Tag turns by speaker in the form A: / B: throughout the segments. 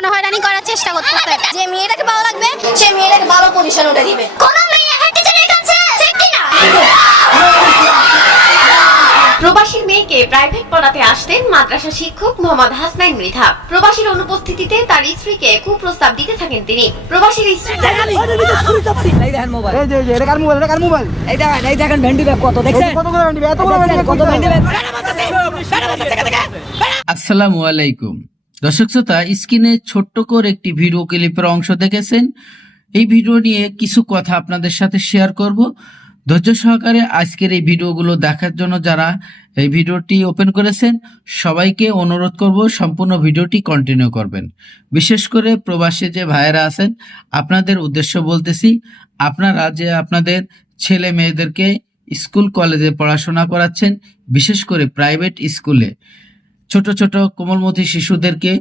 A: জন্য হয়রানি করার চেষ্টা করতেছে
B: যে মেয়েটাকে ভালো লাগবে সে মেয়েটাকে ভালো পজিশন উঠে দিবে।
A: কোন মেয়ে হেড টিচারের কাছে সেফটি না?
C: প্রবাসীর মেয়েকে প্রাইভেট পড়াতে আসতেন মাদ্রাসা শিক্ষক মোহাম্মদ হাসনাইন মৃধা। প্রবাসীর অনুপস্থিতিতে তার স্ত্রীকে কুপ্রস্তাব দিতে থাকেন তিনি। প্রবাসীর স্ত্রী
D: এই দেখেন মোবাইল
E: এই যে এই যে এটা কার মোবাইল এটা কার মোবাইল
D: এই দেখেন এই দেখেন ভেন্ডি ব্যাগ কত দেখছেন?
E: কত করে ভেন্ডি এত করে ভেন্ডি
D: দেখছেন কত ভেন্ডি ব্যাগ
F: আসসালামু আলাইকুম। দর্শক শ্রোতা, স্ক্রিনে ছোট্ট করে একটি ভিডিও ক্লিপের অংশ দেখেছেন। এই ভিডিও নিয়ে কিছু কথা আপনাদের সাথে শেয়ার করব। ধৈর্য সহকারে আজকের এই ভিডিওগুলো দেখার জন্য যারা এই ভিডিওটি ওপেন করেছেন, সবাইকে অনুরোধ করব সম্পূর্ণ ভিডিওটি কন্টিনিউ করবেন। বিশেষ করে প্রবাসী যে ভাইয়েরা আছেন, আপনাদের উদ্দেশ্য বলতেছি, আপনারা যে আপনাদের ছেলে মেয়েদেরকে স্কুল কলেজে পড়াশোনা করাচ্ছেন, বিশেষ করে প্রাইভেট স্কুলে ছোট ছোট কোমলমতি শিশুদেরকে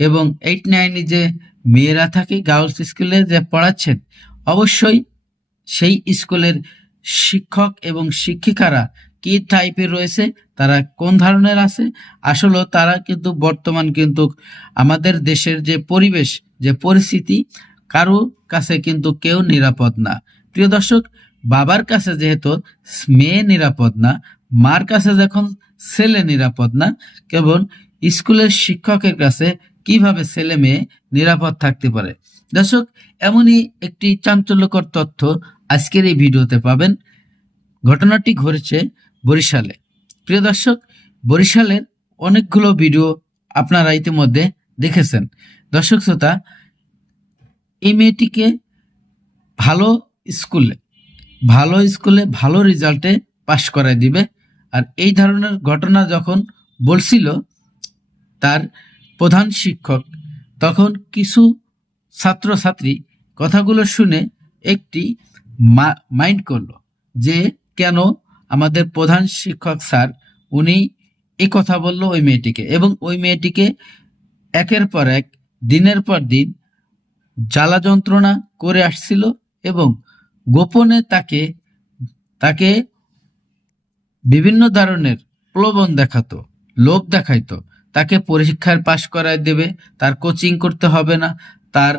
F: এবং এইট নাইনে যে মেয়েরা থাকে গার্লস স্কুলে যে পড়াচ্ছেন, অবশ্যই সেই স্কুলের শিক্ষক এবং শিক্ষিকারা কি টাইপের রয়েছে, তারা কোন ধরনের আছে, আসলে তারা কিন্তু বর্তমান কিন্তু আমাদের দেশের যে পরিবেশ, যে পরিস্থিতি, কারও কাছে কিন্তু কেউ নিরাপদ না। প্রিয় দর্শক, বাবার কাছে যেহেতু মেয়ে নিরাপদ না মার কাছে যখন ছেলে নিরাপদ না, কেবল স্কুলের শিক্ষকের কাছে কীভাবে ছেলে মেয়ে নিরাপদ থাকতে পারে? দর্শক, এমনই একটি চাঞ্চল্যকর তথ্য আজকের এই ভিডিওতে পাবেন। ঘটনাটি ঘটেছে বরিশালে। প্রিয় দর্শক, বরিশালের অনেকগুলো ভিডিও আপনারা ইতিমধ্যে দেখেছেন। দর্শক শ্রোতা, এই মেয়েটিকে ভালো স্কুলে ভালো স্কুলে ভালো রেজাল্টে পাশ করায় দিবে আর এই ধরনের ঘটনা যখন বলছিল তার প্রধান শিক্ষক, তখন কিছু ছাত্রছাত্রী কথাগুলো শুনে একটি মাইন্ড করল যে কেন আমাদের প্রধান শিক্ষক স্যার উনি এই কথা বলল ওই মেয়েটিকে এবং ওই মেয়েটিকে একের পর এক, দিনের পর দিন জ্বালা যন্ত্রণা করে আসছিল এবং গোপনে তাকে তাকে বিভিন্ন ধরনের প্রলোভন দেখাতো, লোভ দেখাইতো। তাকে পরীক্ষার পাশ করায় দেবে, তার কোচিং করতে হবে না, তার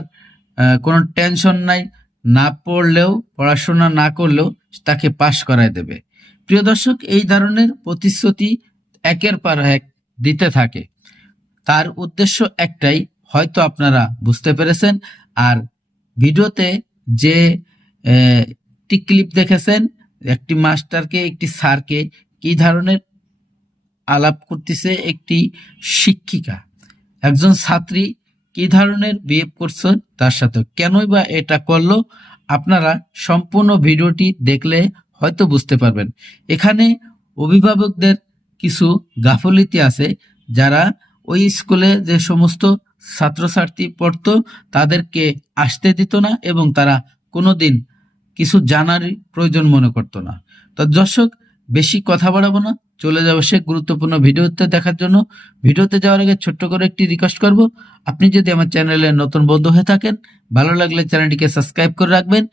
F: কোনো টেনশন নাই, না পড়লেও, পড়াশোনা না করলেও তাকে পাশ করায় দেবে। প্রিয় দর্শক, এই ধরনের প্রতিশ্রুতি একের পর এক দিতে থাকে। তার উদ্দেশ্য একটাই, হয়তো আপনারা বুঝতে পেরেছেন, আর ভিডিওতে যে একটি ক্লিপ দেখেছেন একটি মাস্টারকে, একটি স্যারকে কি ধরনের আলাপ করতেছে একটি শিক্ষিকা? একজন ছাত্রী কি ধরনের বিহেভ করছে তার সাথে? কেনই বা এটা করল? আপনারা সম্পূর্ণ ভিডিওটি দেখলে হয়তো বুঝতে পারবেন। এখানে অভিভাবকদের কিছু গাফলিতি আছে। যারা ওই স্কুলে যে সমস্ত ছাত্রছাত্রী পড়তো, তাদেরকে আসতে দিত না এবং তারা কোনোদিন কিছু জানারই প্রয়োজন মনে করতো না। তো দর্শক, বেশি কথা বাড়াবো না। চলে যাব সে গুরুত্বপূর্ণ ভিডিওতে দেখার জন্য। ভিডিওতে যাওয়ার আগে ছোট্ট করে একটি রিকোয়েস্ট করব। আপনি যদি আমার চ্যানেলে নতুন বন্ধু হয়ে থাকেন, ভালো লাগলে চ্যানেলটিকে সাবস্ক্রাইব করে রাখবেন।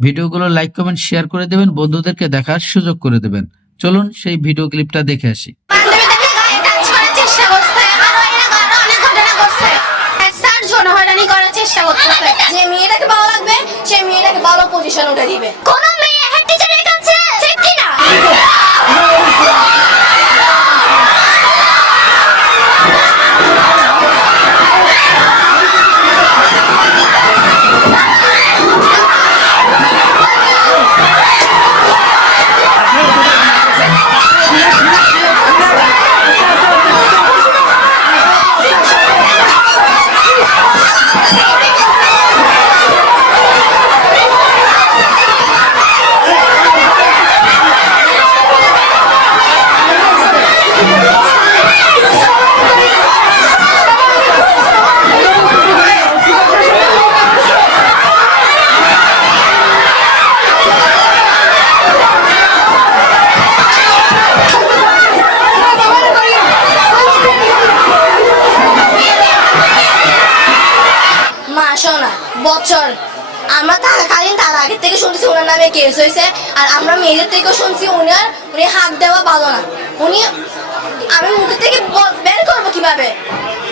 F: ভিডিওগুলো লাইক কমেন্ট শেয়ার করে দেবেন। বন্ধুদেরকে দেখার সুযোগ করে দেবেন। চলুন সেই ভিডিও ক্লিপটা দেখে আসি।
B: ভালো পজিশন উঠে দিবে।
A: কোন
B: বছর। আমরা থাকাকালীন তার আগে থেকে শুনছি ওনার নামে কেস হয়েছে আর আমরা মেয়েদের থেকেও শুনছি উনার উনি হাত দেওয়া ভালো না। উনি আমি মুখের থেকে ব- বের করব কীভাবে?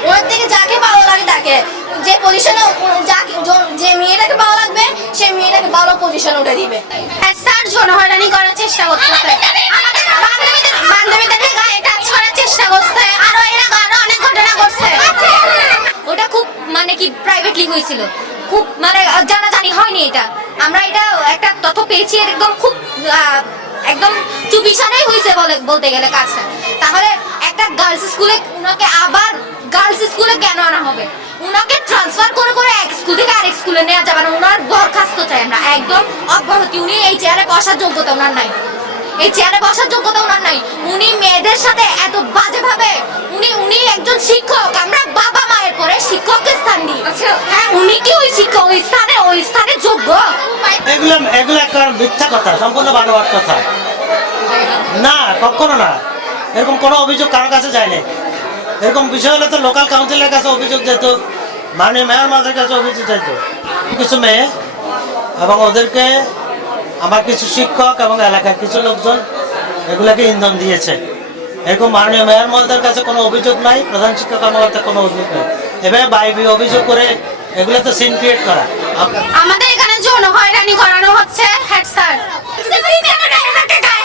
B: ওনার থেকে যাকে ভালো লাগে তাকে। যে পজিশনে যাকে যে মেয়েটাকে ভালো লাগবে সে মেয়েটাকে ভালো পজিশন উঠে দিবে।
A: হ্যাঁ, স্যার যৌন হয়রানি করার চেষ্টা করতেছে আমাদের বান্ধবীদের বান্ধবীদেরকে গায়ে টাচ করার চেষ্টা করছে। আরও এরা আরও অনেক ঘটনা করছে
B: ওটা খুব মানে কি প্রাইভেটলি হয়েছিল। খুব মানে জানাজানি হয়নি এটা। আমরা এটা একটা তথ্য পেয়েছি একদম খুব একদম চুপিসারেই হয়েছে বলে, বলতে গেলে কাজটা। তাহলে একটা গার্লস স্কুলে উনাকে আবার গার্লস স্কুলে কেন আনা হবে? উনাকে ট্রান্সফার করে করে এক স্কুল থেকে আরেক স্কুলে নেওয়া যাবে না। উনার বরখাস্ত চাই আমরা, একদম অব্যাহতি। উনি এই চেয়ারে বসার যোগ্যতা উনার নাই। এই চেয়ারে বসার যোগ্যতা উনার নাই। উনি মেয়েদের সাথে এত বাজেভাবে, উনি উনি একজন শিক্ষক। উনি কি ওই শিক্ষক, ওই স্থানে ওই স্থানে যোগ্য।
G: এগুলো এগুলো একটা মিথ্যা কথা, সম্পূর্ণ বানোয়ার কথা। না, কখনো না। এরকম কোনো অভিযোগ কারও কাছে যায়নি। এরকম বিষয় হলে তো লোকাল কাউন্সিলের কাছে অভিযোগ যেত, মাননীয় মেয়র মাদের কাছে অভিযোগ যেত। কিছু মেয়ে এবং ওদেরকে আমার কিছু শিক্ষক এবং এলাকার কিছু লোকজন এগুলাকে ইন্ধন দিয়েছে। এরকম মাননীয় মেয়র মহোদয়ের কাছে কোনো অভিযোগ নাই, প্রধান শিক্ষক কর্মকর্তার কোনো অভিযোগ নেই। এভাবে বাইবি অভিযোগ করে এগুলো তো সিন ক্রিয়েট করা।
A: আমাদের এখানে যৌন হয়রানি করানো হচ্ছে হেড স্যার। গায়ে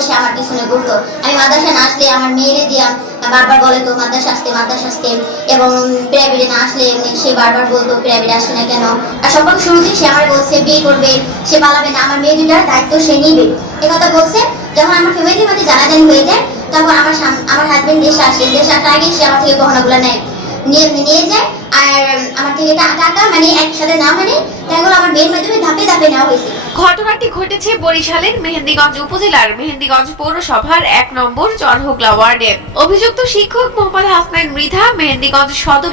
H: সে আমার পিছনে ঘুরতো আমি মাদ্রাসা না আসলে আমার মেয়েরে দিয়াম বারবার বলে তো, মাদ্রাসা আসতে মাদ্রাসা আসতে। এবং প্রাইভেটে না আসলে সে বারবার বলতো, প্রাইভেটে আসে না কেন? আর সম্পর্ক শুরুতে সে আমার বলছে, বিয়ে করবে, সে পালাবে না, আমার মেয়ে দুটার দায়িত্ব সে নিবে। এ কথা বলছে, যখন আমার ফ্যামিলির মধ্যে জানাজানি হয়ে যায়, তখন আমার আমার হাজবেন্ড দেশে আসে। দেশে আসার আগে সে আমার থেকে গহনাগুলো নেয়। নিয়ে নিয়ে যায়। আর আমার থেকে টাকা মানে একসাথে না মানে টাকাগুলো আমার মেয়ের মাধ্যমে ধাপে ধাপে নেওয়া হয়েছে।
C: ঘটনাটি ঘটেছে বরিশালের মেহেন্দিগঞ্জ উপজেলার মেহেন্দিগঞ্জ পৌরসভার এক নম্বর চরহোগলা ওয়ার্ডে। অভিযুক্ত শিক্ষক মোহাম্মদ হাসনাইন মৃধা মেহেন্দিগঞ্জ সদর